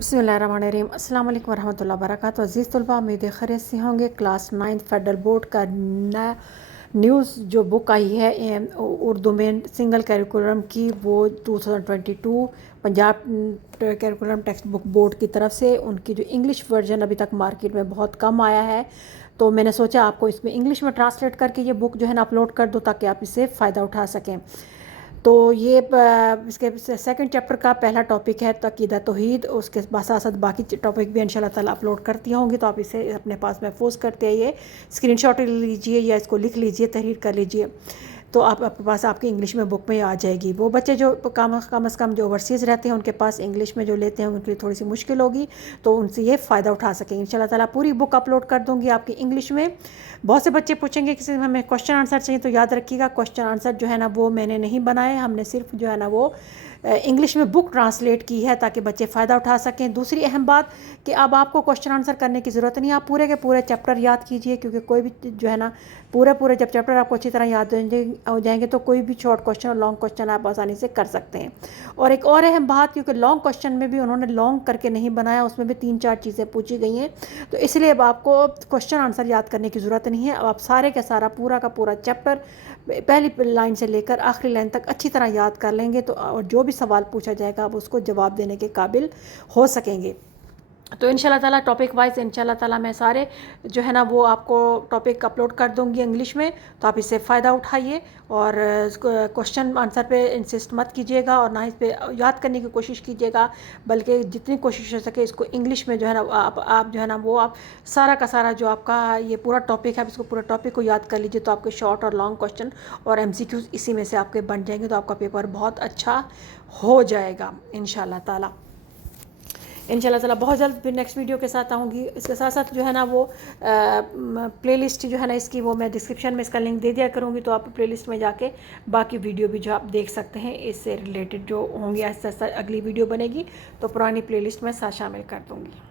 बिस्मिल्लाहिर्रहमानिर्रहीम अस्सलाम वालेकुम रहमतुल्लाहि व बरकातहू। अज़ीज़ तलबा, उम्मीद है खैरियत से होंगे। क्लास 9 फेडरल बोर्ड का नया न्यूज़ जो बुक आई है उर्दू में सिंगल करिकुलम की, वो 2022 Punjab curriculum text book board की तरफ से उनकी जो इंग्लिश वर्जन अभी तक मार्केट में बहुत कम आया है, तो मैंने सोचा आपको इसमें इंग्लिश में ट्रांसलेट करके ये बुक जो है ना अपलोड कर दो ताकि आप इससे फ़ायदा उठा सकें। तो ये इसके सेकंड चैप्टर का पहला टॉपिक है तक़ीदा तौहीद। उसके साथ साथ बाकी टॉपिक भी इंशाल्लाह ताला अपलोड करती होंगी, तो आप इसे अपने पास महफूज करते आइए, स्क्रीनशॉट लीजिए या इसको लिख लीजिए, तहरीर कर लीजिए, तो आपके पास आपकी इंग्लिश में बुक में आ जाएगी। वो बच्चे जो कम से कम जो ओवरसीज़ रहते हैं उनके पास इंग्लिश में जो लेते हैं उनके लिए थोड़ी सी मुश्किल होगी, तो उनसे ये फ़ायदा उठा सकेंगे। इंशाल्लाह ताला पूरी बुक अपलोड कर दूँगी आपकी इंग्लिश में। बहुत से बच्चे पूछेंगे कि हमें क्वेश्चन आंसर चाहिए, तो याद रखिएगा क्वेश्चन आंसर जो है ना वो मैंने नहीं बनाए, हमने सिर्फ जो है ना वो इंग्लिश में बुक ट्रांसलेट की है ताकि बच्चे फ़ायदा उठा सकें। दूसरी अहम बात कि अब आपको क्वेश्चन आंसर करने की ज़रूरत नहीं है, आप पूरे के पूरे चैप्टर याद कीजिए, क्योंकि कोई भी जो है ना पूरे जब चैप्टर आपको अच्छी तरह याद हो जाएंगे तो कोई भी शॉर्ट क्वेश्चन और लॉन्ग क्वेश्चन आप आसानी से कर सकते हैं। और एक और अहम बात, क्योंकि लॉन्ग क्वेश्चन में भी उन्होंने लॉन्ग करके नहीं बनाया, उसमें भी 3-4 चीज़ें पूछी गई हैं, तो इसलिए अब आपको क्वेश्चन आंसर याद करने की ज़रूरत नहीं है। अब आप सारे का सारा पूरा का पूरा चैप्टर पहली लाइन से लेकर आखिरी लाइन तक अच्छी तरह याद कर लेंगे, तो और जो भी सवाल पूछा जाएगा आप उसको जवाब देने के काबिल हो सकेंगे। तो इंशाल्लाह ताला टॉपिक वाइज इंशाल्लाह ताला मैं सारे जो है ना वो आपको टॉपिक अपलोड कर दूंगी इंग्लिश में, तो आप इससे फ़ायदा उठाइए और क्वेश्चन आंसर पे इंसिस्ट मत कीजिएगा और ना इस पे याद करने की कोशिश कीजिएगा, बल्कि जितनी कोशिश हो सके इसको इंग्लिश में जो है ना आप जो है ना वो आप सारा का सारा जो आपका ये पूरा टॉपिक है, इसको पूरा टॉपिक को याद कर लीजिए, तो आपके शॉर्ट और लॉन्ग क्वेश्चन और MCQs इसी में से आपके बन जाएंगे, तो आपका पेपर बहुत अच्छा हो जाएगा इंशाल्लाह ताला। बहुत जल्द फिर नेक्स्ट वीडियो के साथ आऊँगी। इसके साथ साथ जो है ना वो प्लेलिस्ट जो है ना इसकी वो मैं डिस्क्रिप्शन में इसका लिंक दे दिया करूँगी, तो आप प्लेलिस्ट में जाके बाकी वीडियो भी जो आप देख सकते हैं, इससे रिलेटेड जो होंगी आहिस्ता आहिस्ता अगली वीडियो बनेगी तो पुरानी प्लेलिस्ट में साथ शामिल कर दूँगी।